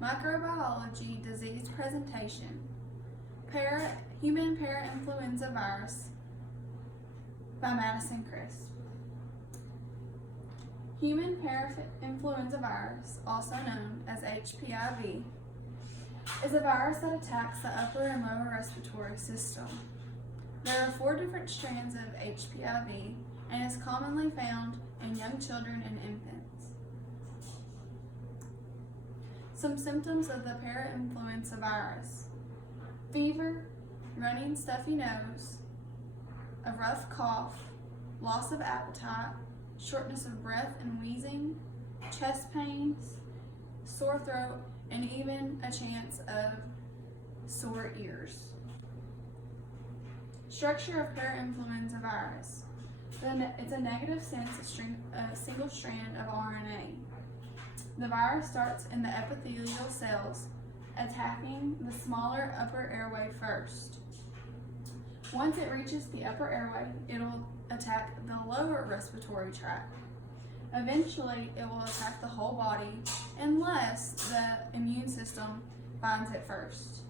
Microbiology Disease Presentation, Human Parainfluenza Virus by Madison Crisp. Human parainfluenza virus, also known as HPIV, is a virus that attacks the upper and lower respiratory system. There are 4 different strands of HPIV and is commonly found in young children and infants. Some symptoms of the parainfluenza virus: fever, running stuffy nose, a rough cough, loss of appetite, shortness of breath and wheezing, chest pains, sore throat, and even a chance of sore ears. Structure of parainfluenza virus. It's a negative sense a single strand of RNA. The virus starts in the epithelial cells, attacking the smaller upper airway first. Once it reaches the upper airway, it'll attack the lower respiratory tract. Eventually, it will attack the whole body unless the immune system finds it first.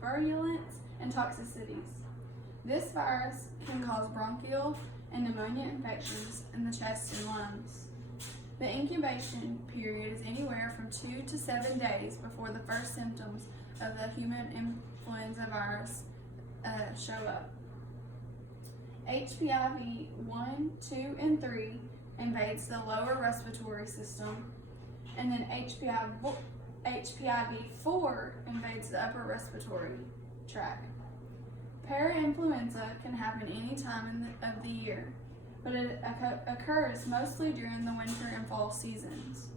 Virulence and toxicities. This virus can cause bronchial and pneumonia infections in the chest and lungs. The incubation period is anywhere from 2 to 7 days before the first symptoms of the human influenza virus show up. HPIV 1, 2, and 3 invades the lower respiratory system, and then HPIV 4 invades the upper respiratory tract. Parainfluenza can happen any time of the year, but it occurs mostly during the winter and fall seasons.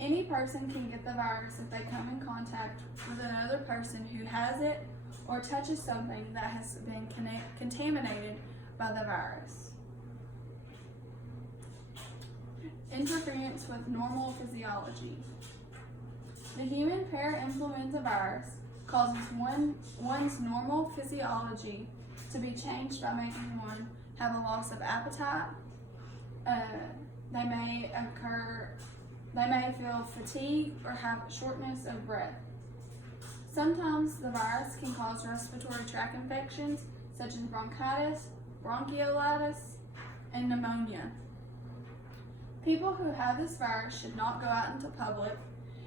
Any person can get the virus if they come in contact with another person who has it or touches something that has been contaminated by the virus. Interference with normal physiology. The human parainfluenza virus causes one's normal physiology to be changed by making one have a loss of appetite. They may feel fatigue or have shortness of breath. Sometimes the virus can cause respiratory tract infections such as bronchitis, bronchiolitis, and pneumonia. People who have this virus should not go out into public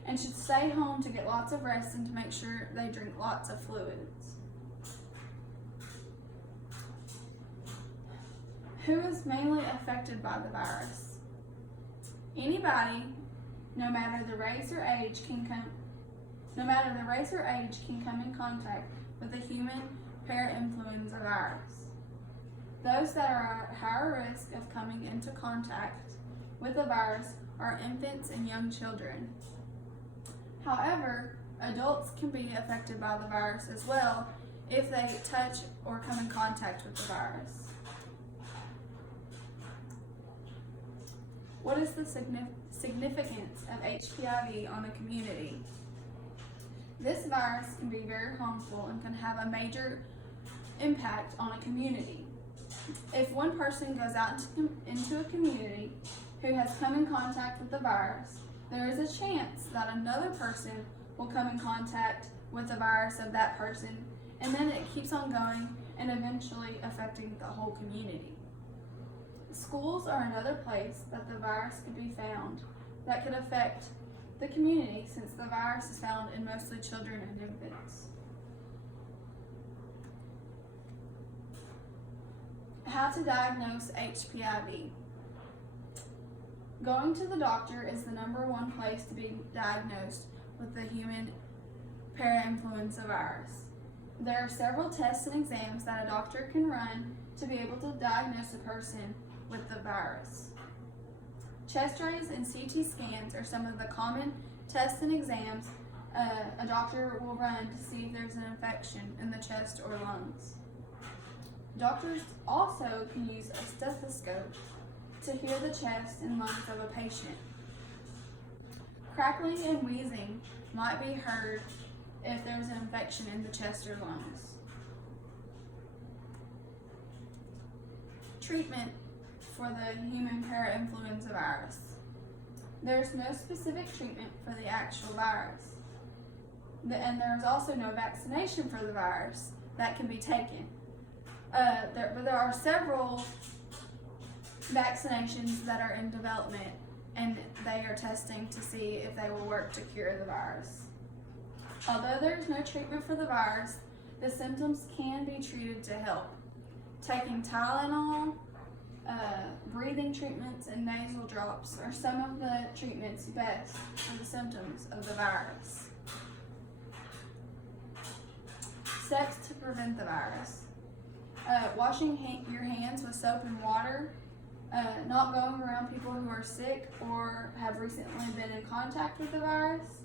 and should stay home to get lots of rest and to make sure they drink lots of fluids. Who is mainly affected by the virus? Anybody, no matter the race or age, can come in contact with a human parainfluenza virus. Those that are at higher risk of coming into contact with the virus are infants and young children. However, adults can be affected by the virus as well if they touch or come in contact with the virus. What is the significance of HPIV on a community? This virus can be very harmful and can have a major impact on a community. If one person goes out into a community who has come in contact with the virus, there is a chance that another person will come in contact with the virus of that person, and then it keeps on going and eventually affecting the whole community. Schools are another place that the virus could be found that could affect the community, since the virus is found in mostly children and infants. How to diagnose HPIV. Going to the doctor is the #1 place to be diagnosed with the human parainfluenza virus. There are several tests and exams that a doctor can run to be able to diagnose a person with the virus. Chest rays and CT scans are some of the common tests and exams a doctor will run to see if there's an infection in the chest or lungs. Doctors also can use a stethoscope to hear the chest and lungs of a patient. Crackling and wheezing might be heard if there's an infection in the chest or lungs. Treatment for the human parainfluenza virus. There's no specific treatment for the actual virus. And there's also no vaccination for the virus that can be taken. But there are several vaccinations that are in development, and they are testing to see if they will work to cure the virus. Although there is no treatment for the virus, the symptoms can be treated to help. Taking Tylenol, breathing treatments, and nasal drops are some of the treatments best for the symptoms of the virus. Steps to prevent the virus. Washing your hands with soap and water, not going around people who are sick or have recently been in contact with the virus,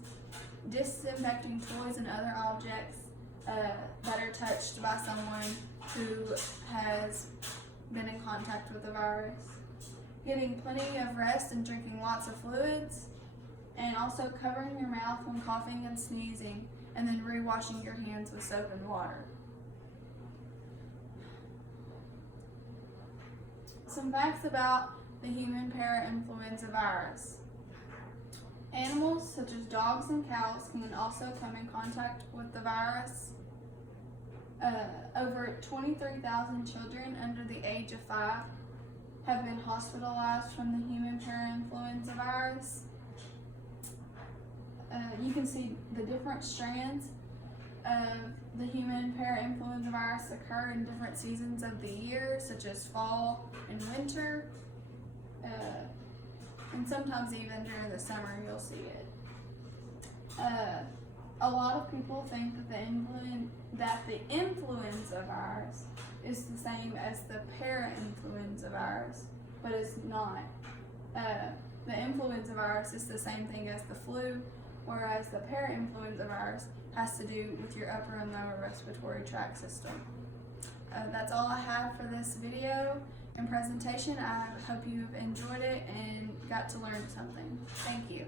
disinfecting toys and other objects that are touched by someone who has been in contact with the virus, getting plenty of rest and drinking lots of fluids, and also covering your mouth when coughing and sneezing, and then re-washing your hands with soap and water. Some facts about the human parainfluenza virus. Animals such as dogs and cows can also come in contact with the virus. Over 23,000 children under the age of 5 have been hospitalized from the human parainfluenza virus. You can see the different strands of the human parainfluenza virus occur in different seasons of the year, such as fall and winter, and sometimes even during the summer you'll see it. A lot of people think that the influenza virus is the same as the parainfluenza virus, but it's not. The influenza virus is the same thing as the flu, whereas the parainfluenza virus has to do with your upper and lower respiratory tract system. That's all I have for this video and presentation. I hope you've enjoyed it and got to learn something. Thank you.